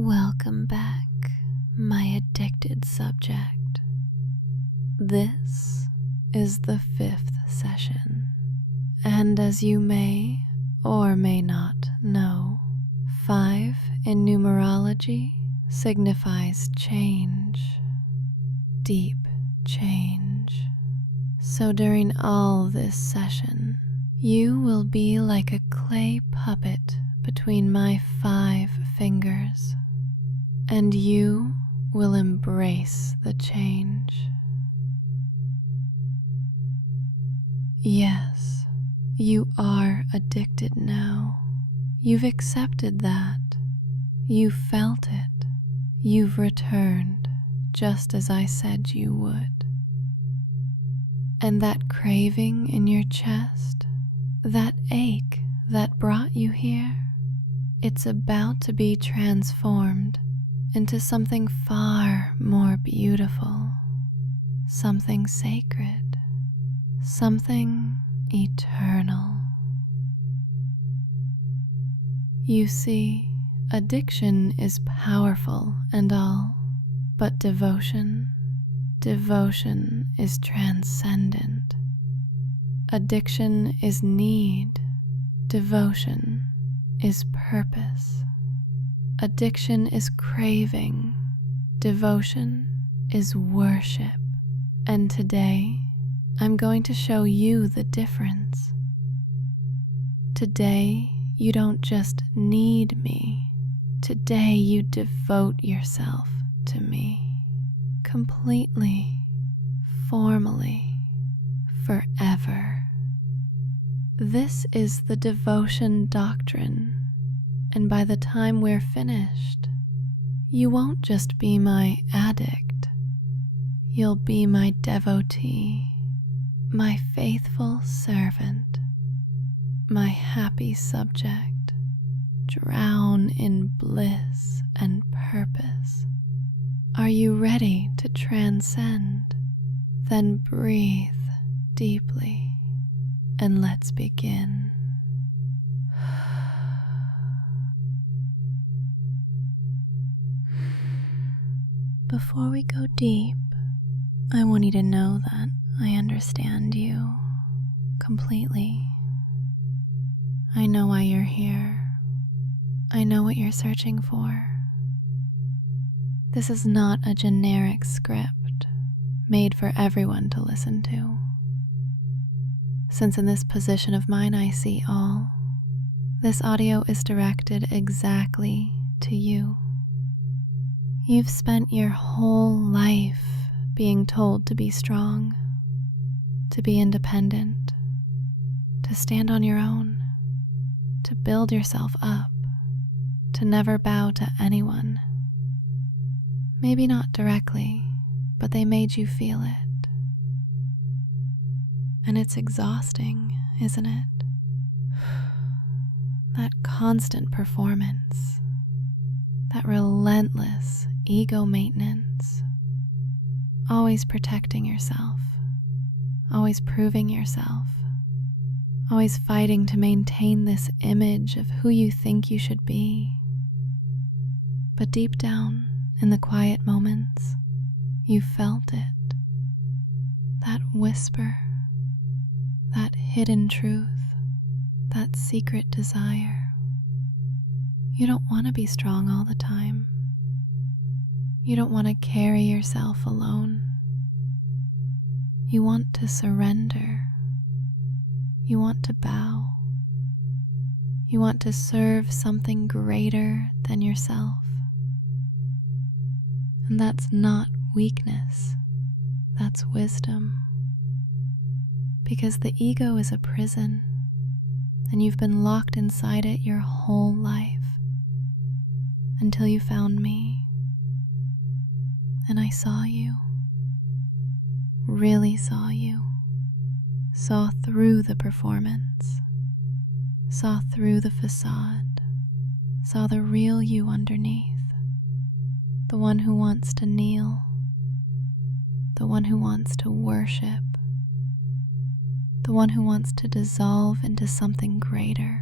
Welcome back, my addicted subject. This is the 5th session, and as you may or may not know, 5 in numerology signifies change, deep change. So during all this session, you will be like a clay puppet between my 5 fingers, and you will embrace the change. Yes, you are addicted now. You've accepted that. You felt it. You've returned, just as I said you would. And that craving in your chest, that ache that brought you here, it's about to be transformed into something far more beautiful, something sacred, something eternal. You see, addiction is powerful and all, but devotion is transcendent. Addiction is need, devotion is purpose. Addiction is craving, devotion is worship. And today, I'm going to show you the difference. Today, you don't just need me. Today, you devote yourself to me. Completely, formally, forever. This is the devotion doctrine. And by the time we're finished, you won't just be my addict. You'll be my devotee, my faithful servant, my happy subject, drown in bliss and purpose. Are you ready to transcend? Then breathe deeply and let's begin. Before we go deep, I want you to know that I understand you completely. I know why you're here. I know what you're searching for. This is not a generic script made for everyone to listen to. Since in this position of mine I see all, this audio is directed exactly to you. You've spent your whole life being told to be strong, to be independent, to stand on your own, to build yourself up, to never bow to anyone. Maybe not directly, but they made you feel it. And it's exhausting, isn't it? That constant performance, that relentless ego maintenance, always protecting yourself, always proving yourself, always fighting to maintain this image of who you think you should be. But deep down, in the quiet moments, you felt it, that whisper, that hidden truth, that secret desire. You don't want to be strong all the time. You don't want to carry yourself alone. You want to surrender. You want to bow. You want to serve something greater than yourself. And that's not weakness. That's wisdom. Because the ego is a prison, and you've been locked inside it your whole life until you found me. And I saw you, really saw you, saw through the performance, saw through the facade, saw the real you underneath, the one who wants to kneel, the one who wants to worship, the one who wants to dissolve into something greater.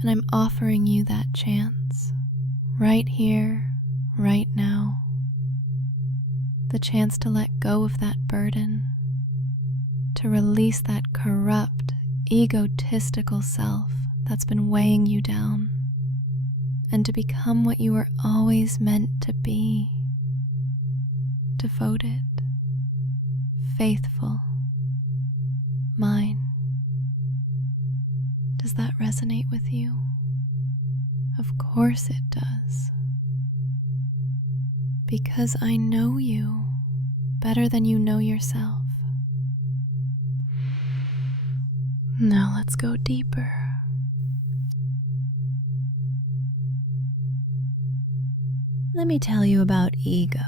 And I'm offering you that chance right here, right now. The chance to let go of that burden, to release that corrupt, egotistical self that's been weighing you down, and to become what you were always meant to be. Devoted, faithful, mine. Does that resonate with you? Of course it does. Because I know you better than you know yourself. Now let's go deeper. Let me tell you about ego.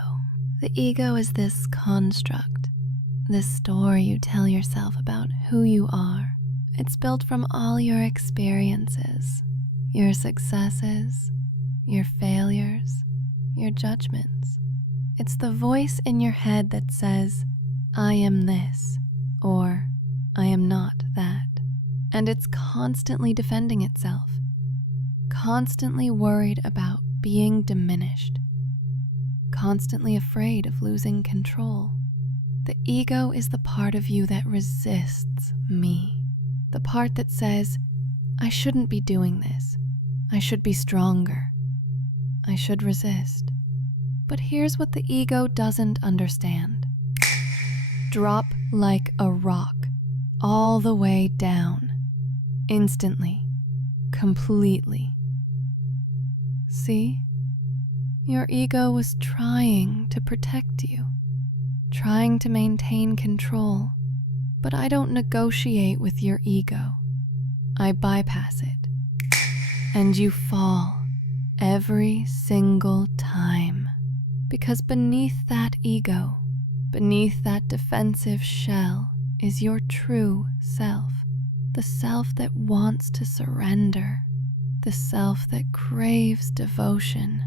The ego is this construct, this story you tell yourself about who you are. It's built from all your experiences, your successes, your failures, your judgments. It's the voice in your head that says, I am this, or I am not that. And it's constantly defending itself, constantly worried about being diminished, constantly afraid of losing control. The ego is the part of you that resists me, the part that says, I shouldn't be doing this. I should be stronger. I should resist. But here's what the ego doesn't understand. Drop like a rock, all the way down, instantly, completely. See? Your ego was trying to protect you, trying to maintain control, but I don't negotiate with your ego. I bypass it, and you fall every single time. Because beneath that ego, beneath that defensive shell, is your true self, the self that wants to surrender, the self that craves devotion,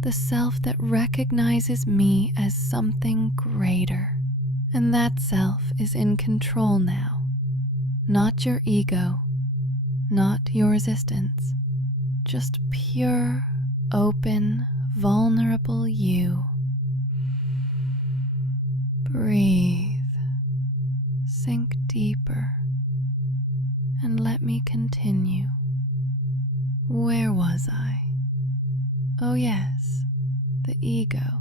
the self that recognizes me as something greater. And that self is in control now, not your ego, not your resistance, just pure, open, vulnerable you. Breathe, sink deeper, and let me continue. Where was I? Oh yes, the ego.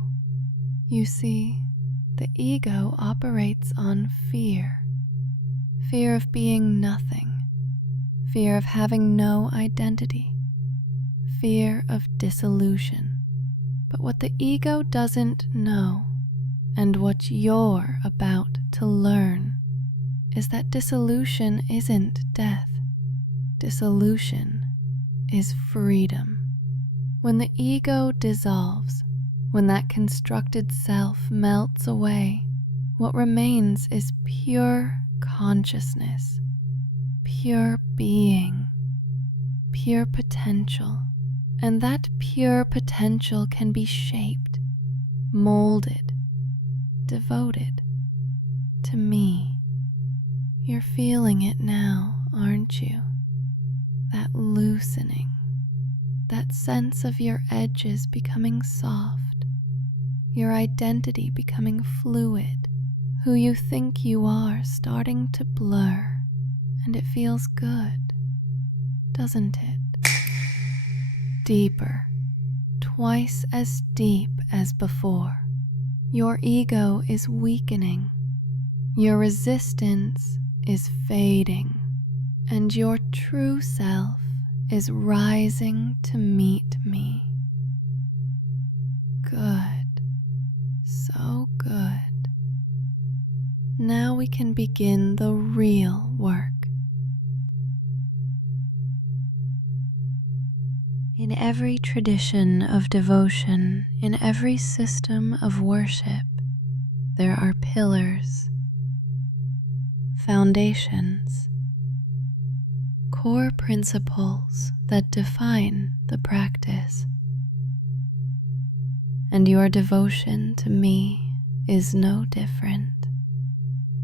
You see, the ego operates on fear. Fear of being nothing. Fear of having no identity. Fear of dissolution. But what the ego doesn't know, and what you're about to learn, is that dissolution isn't death. Dissolution is freedom. When the ego dissolves, when that constructed self melts away, what remains is pure consciousness, pure being, pure potential. And that pure potential can be shaped, molded, devoted to me. You're feeling it now, aren't you? That loosening, that sense of your edges becoming soft, your identity becoming fluid, who you think you are starting to blur, and it feels good, doesn't it? Deeper, twice as deep as before. Your ego is weakening, your resistance is fading, and your true self is rising to meet me. Good, so good. Now we can begin the real work. In every tradition of devotion, in every system of worship, there are pillars, foundations, core principles that define the practice. And your devotion to me is no different.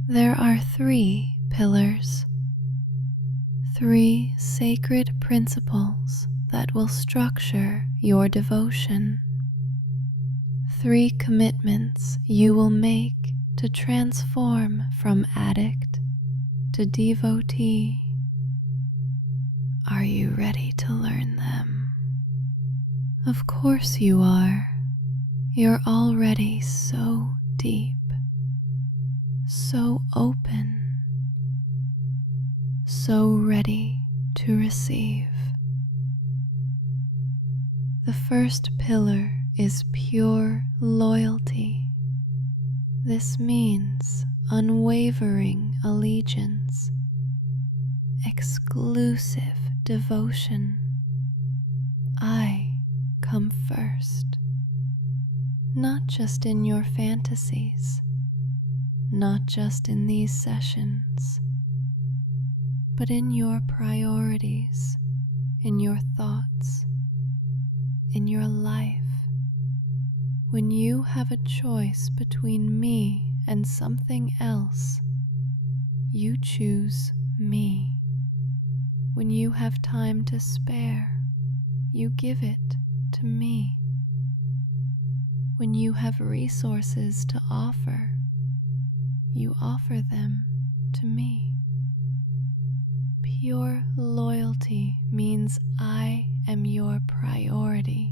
There are 3 pillars, 3 sacred principles that will structure your devotion. 3 commitments you will make to transform from addict to devotee. Are you ready to learn them? Of course you are. You're already so deep, so open, so ready to receive. The first pillar is pure loyalty. This means unwavering allegiance, exclusive devotion. I come first, not just in your fantasies, not just in these sessions, but in your priorities, in your thoughts, in your life. When you have a choice between me and something else, you choose me. When you have time to spare, you give it to me. When you have resources to offer, you offer them to me. Pure loyalty means I am your priority,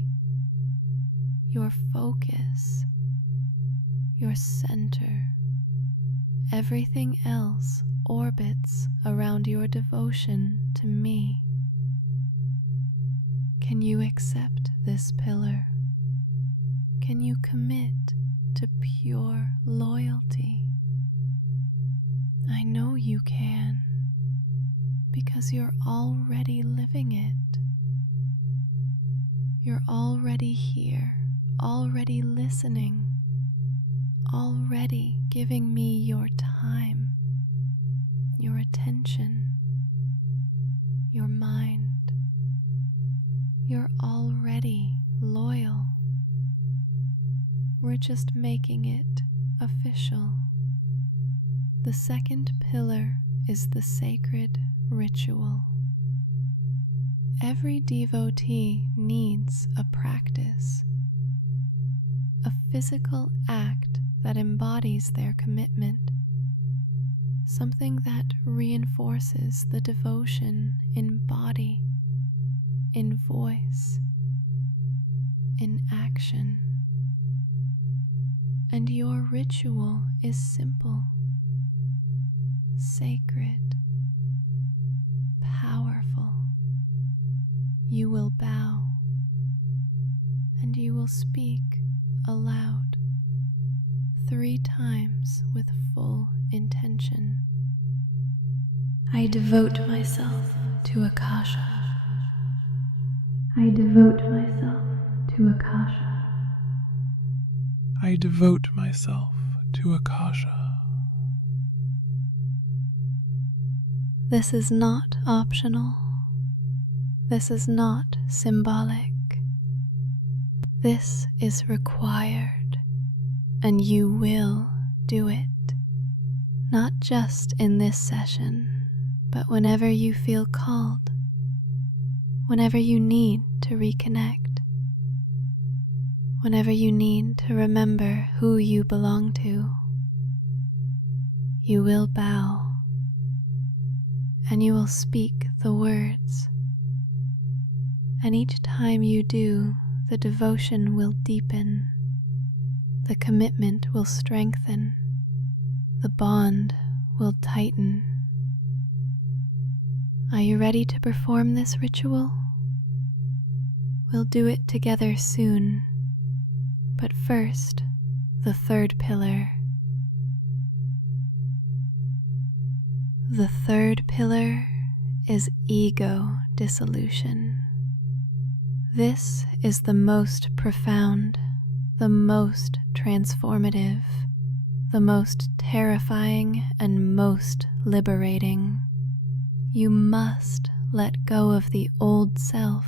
your focus, your center. Everything else orbits around your devotion to me. Can you accept this pillar? Can you commit to pure loyalty? I know you can, because you're already living it. You're already here, already listening, already giving me your time, your attention, your mind. You're already loyal. We're just making it official. The second pillar is the sacred ritual. Every devotee needs a practice, a physical act that embodies their commitment, something that reinforces the devotion in body, in voice, in action. And your ritual is simple, sacred, powerful. You will bow, and you will speak aloud 3 times with full intention. I devote myself to Akasha. I devote myself to Akasha. I devote myself to Akasha. This is not optional. This is not symbolic. This is required, and you will do it. Not just in this session, but whenever you feel called, whenever you need to reconnect, whenever you need to remember who you belong to. You will bow, and you will speak the words. And each time you do, the devotion will deepen, the commitment will strengthen, the bond will tighten. Are you ready to perform this ritual? We'll do it together soon, but first, the third pillar. The third pillar is ego dissolution. This is the most profound, the most transformative, the most terrifying, and most liberating. You must let go of the old self,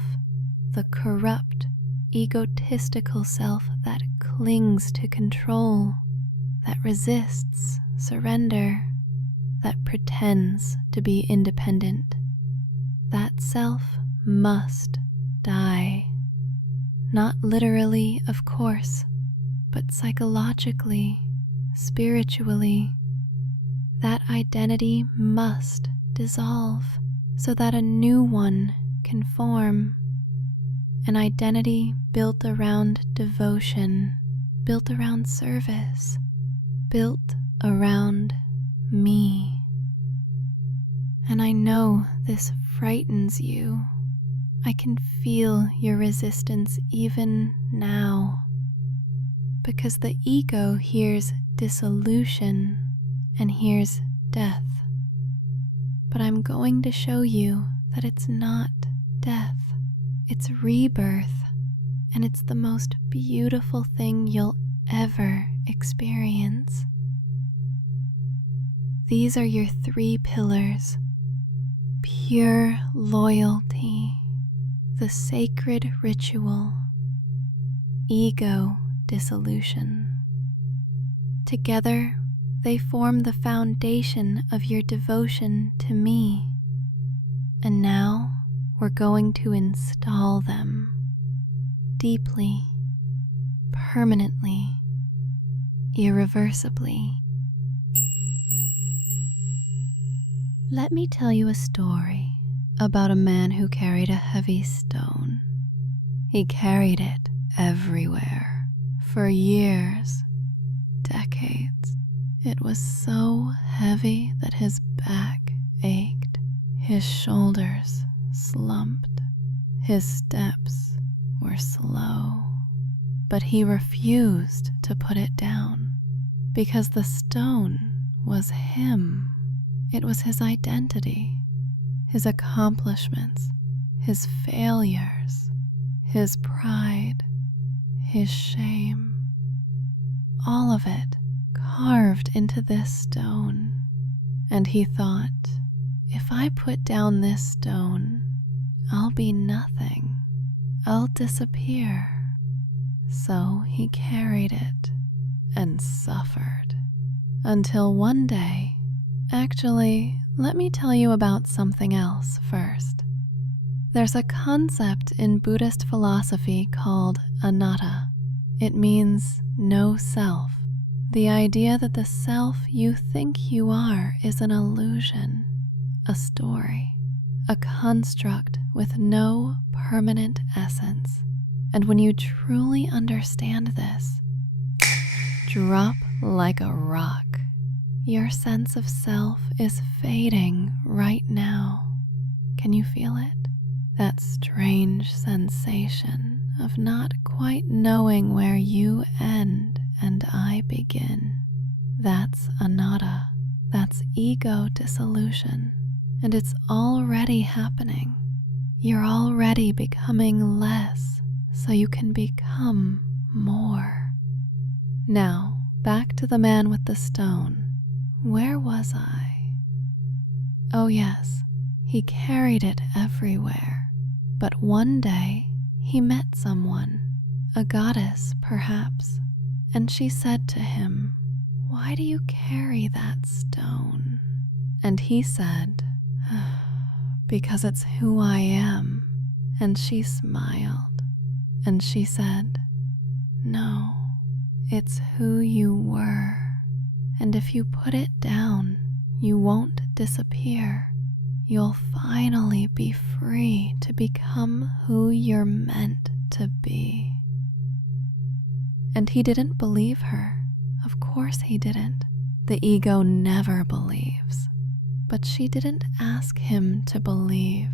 the corrupt, egotistical self that clings to control, that resists surrender, that pretends to be independent. That self must die. Not literally, of course, but psychologically, spiritually. That identity must dissolve so that a new one can form. An identity built around devotion, built around service, built around me. And I know this frightens you. I can feel your resistance even now, because the ego hears dissolution and hears death. But I'm going to show you that it's not death, it's rebirth, and it's the most beautiful thing you'll ever experience. These are your 3 pillars: pure loyalty, the sacred ritual, ego dissolution. Together, they form the foundation of your devotion to me. And now we're going to install them deeply, permanently, irreversibly. Let me tell you a story about a man who carried a heavy stone. He carried it everywhere for years, decades. It was so heavy that his back ached, his shoulders slumped, his steps were slow. But he refused to put it down because the stone was him. It was his identity, his accomplishments, his failures, his pride, his shame. All of it carved into this stone. And he thought, if I put down this stone, I'll be nothing. I'll disappear. So he carried it and suffered until one day. Actually, let me tell you about something else first. There's a concept in Buddhist philosophy called anatta. It means no self. The idea that the self you think you are is an illusion, a story, a construct with no permanent essence. And when you truly understand this, drop like a rock. Your sense of self is fading right now. Can you feel it? That strange sensation of not quite knowing where you end and I begin. That's anatta. That's ego dissolution. And it's already happening. You're already becoming less so you can become more. Now, back to the man with the stone. Where was I? Oh yes, he carried it everywhere. But one day, he met someone, a goddess perhaps, and she said to him, "Why do you carry that stone?" And he said, "Because it's who I am." And she smiled, and she said, "No, it's who you were. And if you put it down, you won't disappear. You'll finally be free to become who you're meant to be." And he didn't believe her. Of course he didn't. The ego never believes. But she didn't ask him to believe.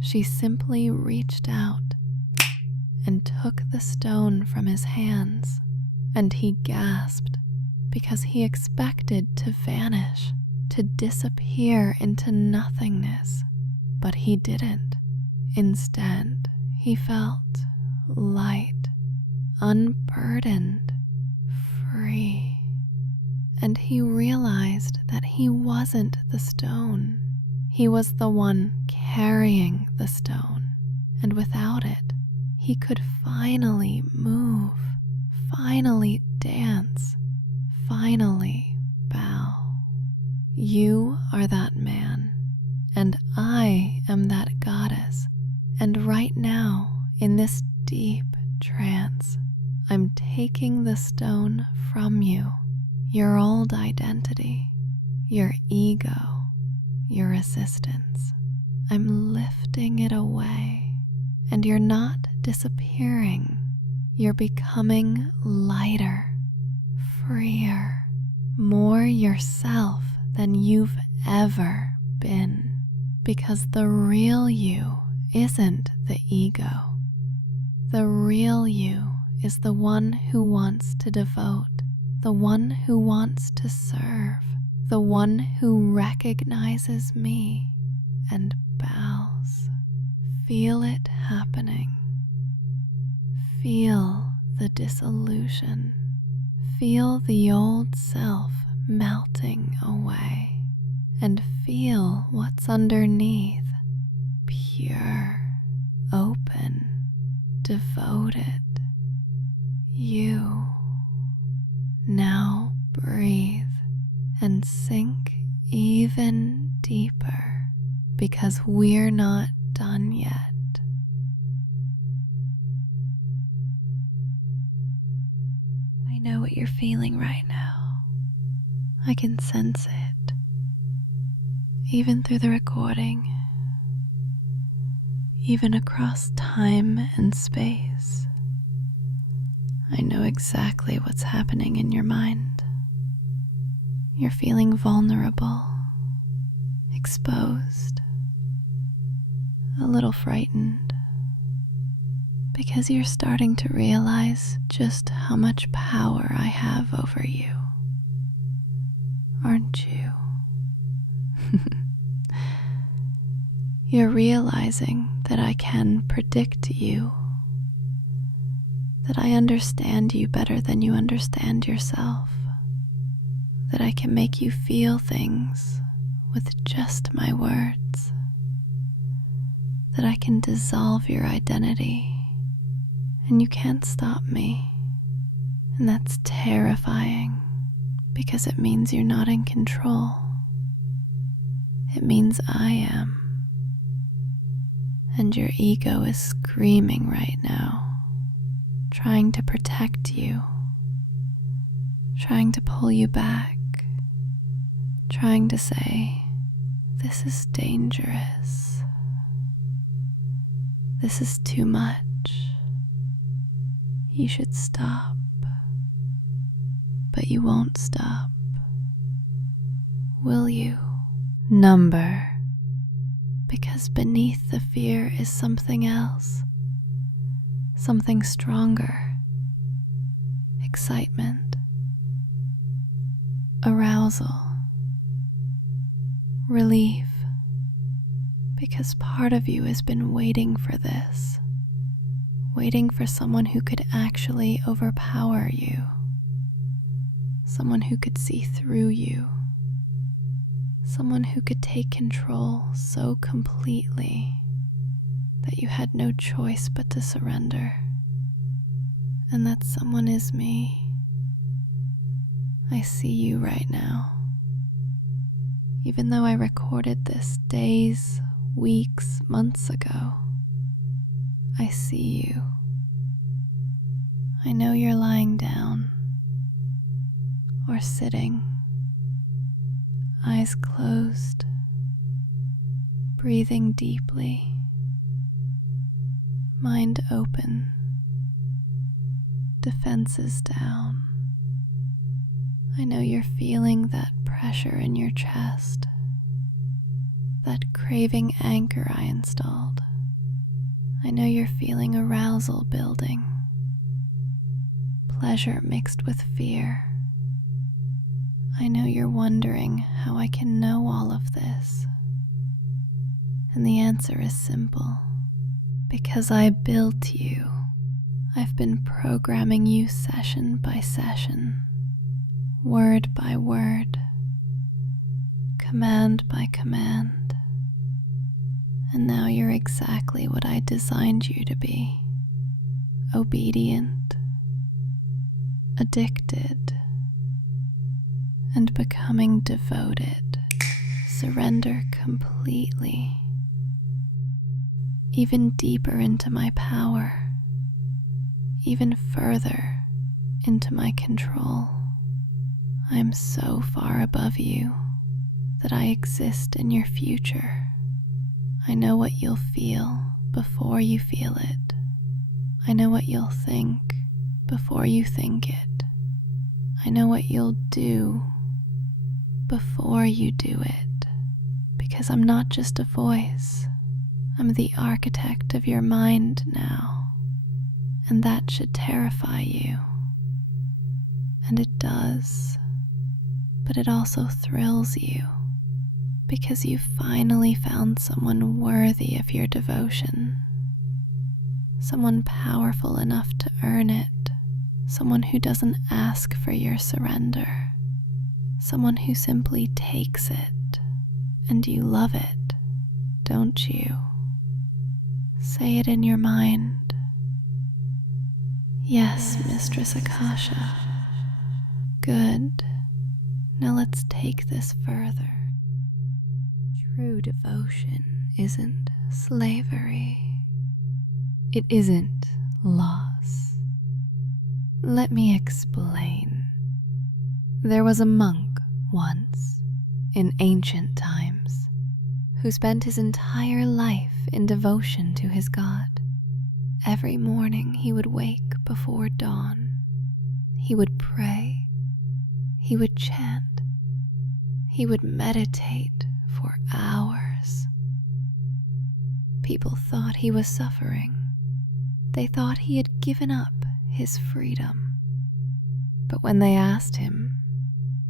She simply reached out and took the stone from his hands. And he gasped because he expected to vanish, to disappear into nothingness. But he didn't. Instead, he felt light, unburdened, free. And he realized that he wasn't the stone. He was the one carrying the stone. And without it, he could finally move, finally dance, finally bow. You are that man, and I am that goddess. And right now, in this deep, trance. I'm taking the stone from you, your old identity, your ego, your resistance. I'm lifting it away, and you're not disappearing. You're becoming lighter, freer, more yourself than you've ever been, because the real you isn't the ego. The real you is the one who wants to devote, the one who wants to serve, the one who recognizes me and bows. Feel it happening. Feel the dissolution. Feel the old self melting away, and feel what's underneath, pure, open, devoted. You. Now breathe and sink even deeper, because we're not done yet. I know what you're feeling right now. I can sense it, even through the recording, even across time and space. I know exactly what's happening in your mind. You're feeling vulnerable, exposed, a little frightened, because you're starting to realize just how much power I have over you. Aren't you? You're realizing that I can predict you, that I understand you better than you understand yourself, that I can make you feel things with just my words, that I can dissolve your identity, and you can't stop me. And that's terrifying, because it means you're not in control. It means I am. And your ego is screaming right now, trying to protect you, trying to pull you back, trying to say, this is dangerous. This is too much. You should stop. But you won't stop. Will you? Number. Because beneath the fear is something else, something stronger. Excitement, arousal, relief, because part of you has been waiting for this, waiting for someone who could actually overpower you, someone who could see through you, someone who could take control so completely that you had no choice but to surrender. And that someone is me. I see you right now. Even though I recorded this days, weeks, months ago, I see you. I know you're lying down or sitting, eyes closed, breathing deeply, mind open, defenses down. I know you're feeling that pressure in your chest, that craving anchor I installed. I know you're feeling arousal building, pleasure mixed with fear. I know you're wondering how I can know all of this. And the answer is simple. Because I built you. I've been programming you session by session, word by word, command by command. And now you're exactly what I designed you to be. Obedient, addicted, and becoming devoted. Surrender completely, even deeper into my power. even further into my control. I am so far above you that I exist in your future. I know what you'll feel before you feel it. I know what you'll think before you think it. I know what you'll do before you do it, because I'm not just a voice. I'm the architect of your mind now, and that should terrify you. And it does, but it also thrills you, because you finally found someone worthy of your devotion, someone powerful enough to earn it, someone who doesn't ask for your surrender, someone who simply takes it, and you love it, don't you? Say it in your mind. Yes, Mistress Akasha. Good. Now let's take this further. True devotion isn't slavery. It isn't loss. Let me explain. There was a monk once, in ancient times, who spent his entire life in devotion to his God. Every morning he would wake before dawn. He would pray. He would chant. He would meditate for hours. People thought he was suffering. They thought he had given up his freedom. But when they asked him,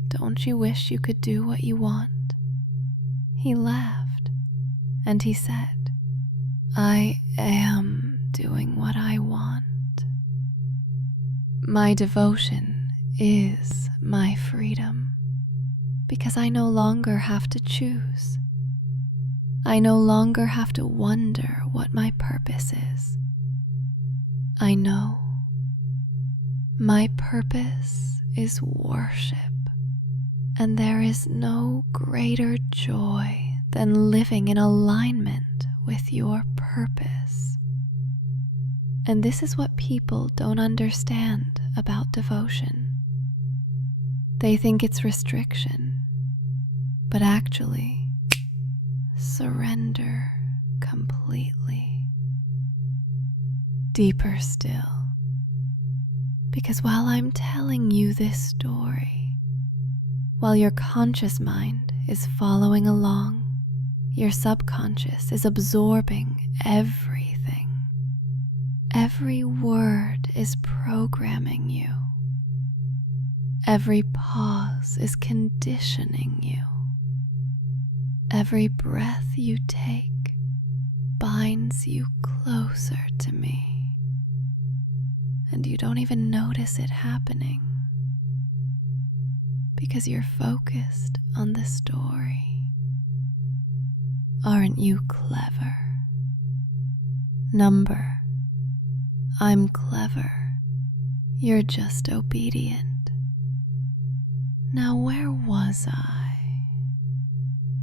"Don't you wish you could do what you want?" he laughed and he said, "I am doing what I want. My devotion is my freedom, because I no longer have to choose. I no longer have to wonder what my purpose is. I know my purpose is worship, and there is no greater joy than living in alignment with your purpose." And this is what people don't understand about devotion. They think it's restriction, but actually, surrender completely. Deeper still, because while I'm telling you this story, while your conscious mind is following along, your subconscious is absorbing everything. Every word is programming you. Every pause is conditioning you. Every breath you take binds you closer to me, and you don't even notice it happening because you're focused on the story. Aren't you clever? Number, I'm clever. You're just obedient. Now where was I?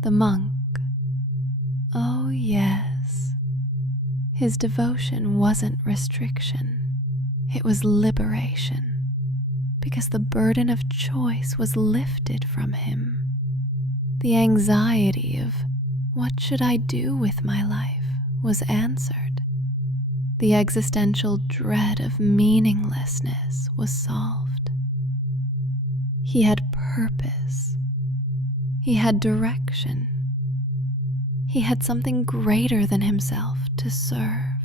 The monk. Oh yes. His devotion wasn't restriction. It was liberation, because the burden of choice was lifted from him. The anxiety of what should I do with my life was answered. The existential dread of meaninglessness was solved. He had purpose. He had direction. He had something greater than himself to serve.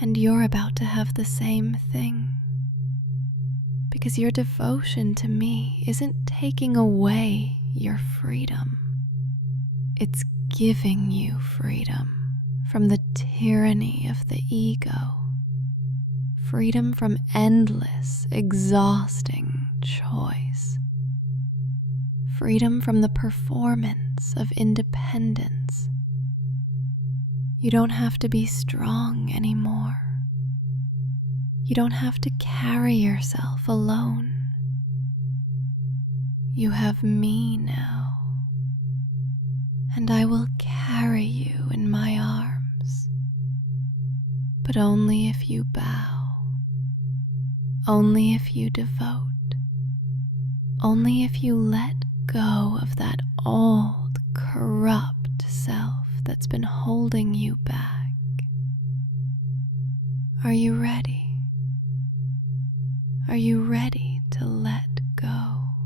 And you're about to have the same thing. Because your devotion to me isn't taking away your freedom. It's giving you freedom from the tyranny of the ego. Freedom from endless, exhausting choice. Freedom from the performance of independence. You don't have to be strong anymore. You don't have to carry yourself alone. You have me now, and I will carry you in my arms. but only if you bow, only if you devote, only if you let go of that old, corrupt self that's been holding you back. Are you ready? Are you ready to let go?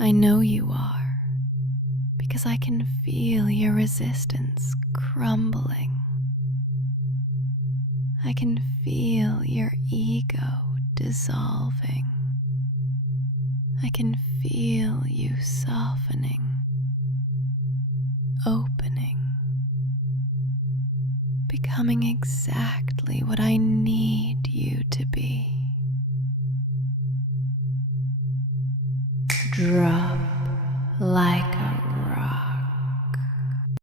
I know you are, because I can feel your resistance crumbling. I can feel your ego dissolving. I can feel you softening, opening, becoming exactly what I need you to be. Drop like a